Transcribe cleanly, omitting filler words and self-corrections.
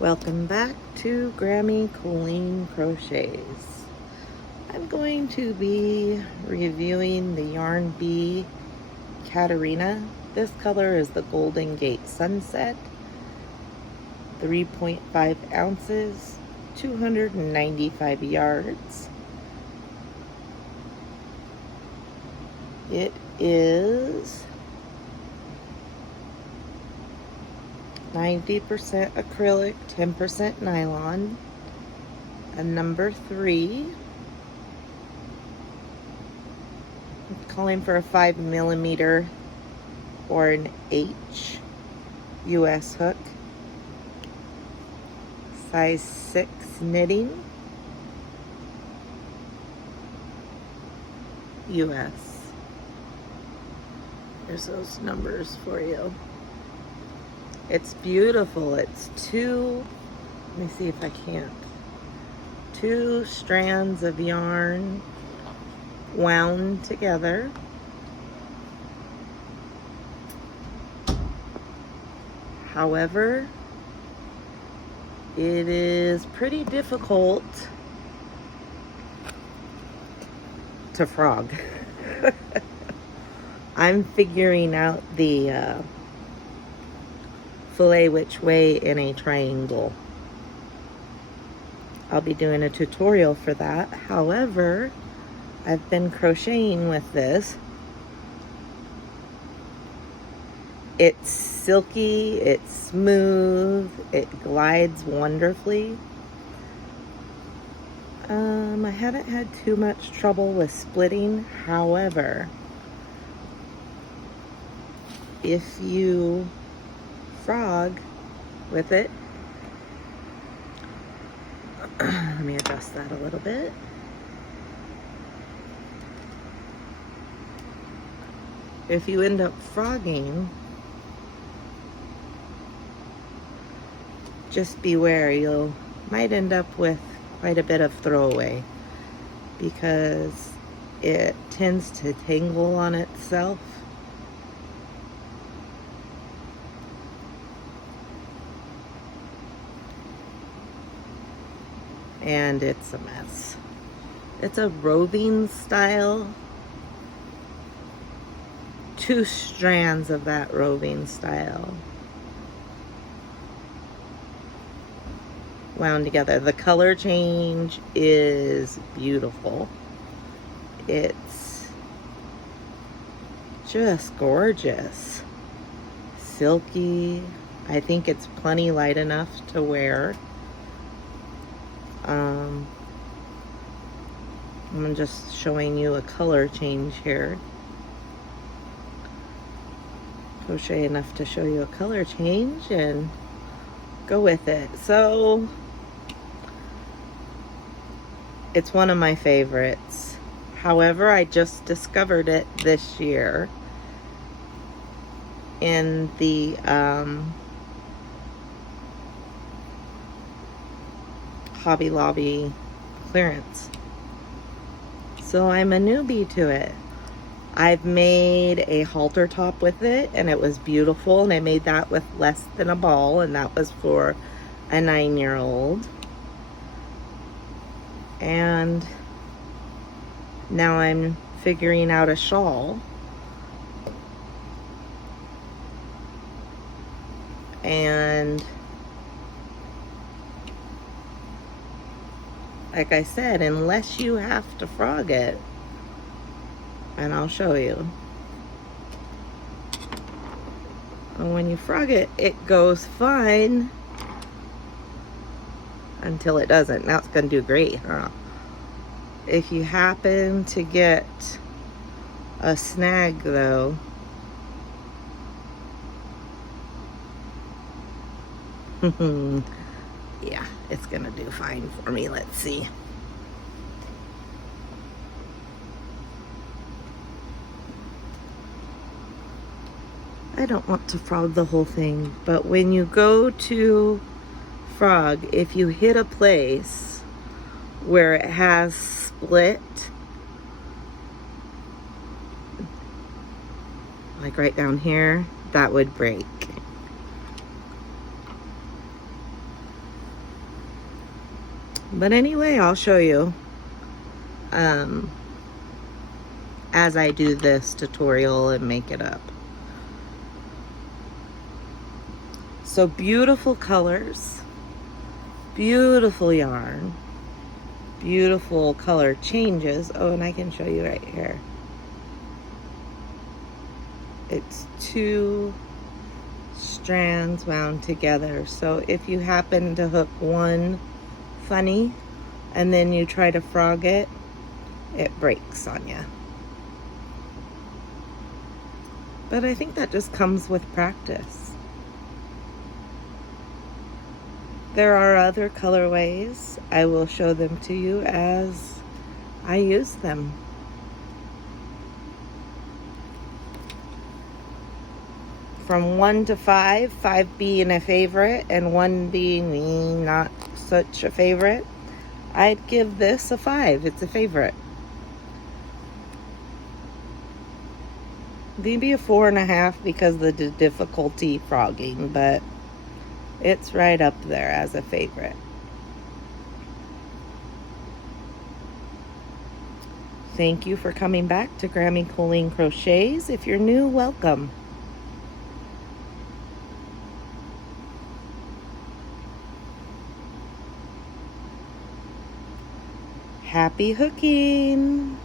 Welcome back to Grammy Colleen Crochets. I'm going to be reviewing the Yarn Bee Caterina. This color is the Golden Gate Sunset, 3.5 ounces, 295 yards. It is 90% acrylic, 10% nylon, a number 3. I'm calling for a 5mm or an H US hook, size 6 knitting, US. There's those numbers for you. It's beautiful. It's let me see if I can't. 2 strands of yarn wound together. However, it is pretty difficult to frog. I'm figuring out the fillet which way in a triangle. I'll be doing a tutorial for that. However, I've been crocheting with this. It's silky, it's smooth, it glides wonderfully. I haven't had too much trouble with splitting. However, if you frog with it, let me adjust that a little bit. If you end up frogging, just beware, you might end up with quite a bit of throwaway because it tends to tangle on itself. And it's a mess. It's a roving style. 2 strands of that roving style wound together. The color change is beautiful. It's just gorgeous. Silky. I think it's plenty light enough to wear. I'm just showing you a color change here. Crochet enough to show you a color change and go with it. So it's one of my favorites. However, I just discovered it this year in the Hobby Lobby clearance. So I'm a newbie to it. I've made a halter top with it and it was beautiful, and I made that with less than a ball, and that was for a 9-year-old. And now I'm figuring out a shawl. And like I said, unless you have to frog it, and I'll show you. And when you frog it, it goes fine until it doesn't. Now it's going to do great, huh? If you happen to get a snag, though, yeah, it's going to do fine for me. Let's see. I don't want to frog the whole thing, but when you go to frog, if you hit a place where it has split, like right down here, that would break. But anyway, I'll show you as I do this tutorial and make it up. So beautiful colors, beautiful yarn, beautiful color changes. Oh, and I can show you right here. It's 2 strands wound together. So if you happen to hook one funny and then you try to frog it, it breaks on you. But I think that just comes with practice. There are other colorways. I will show them to you as I use them. From 1 to 5, 5 being a favorite and 1 being not such a favorite, I'd give this a 5. It's a favorite. Maybe a 4.5 because of the difficulty frogging, but it's right up there as a favorite. Thank you for coming back to Grammy Colleen Crochets. If you're new, welcome. Happy hooking!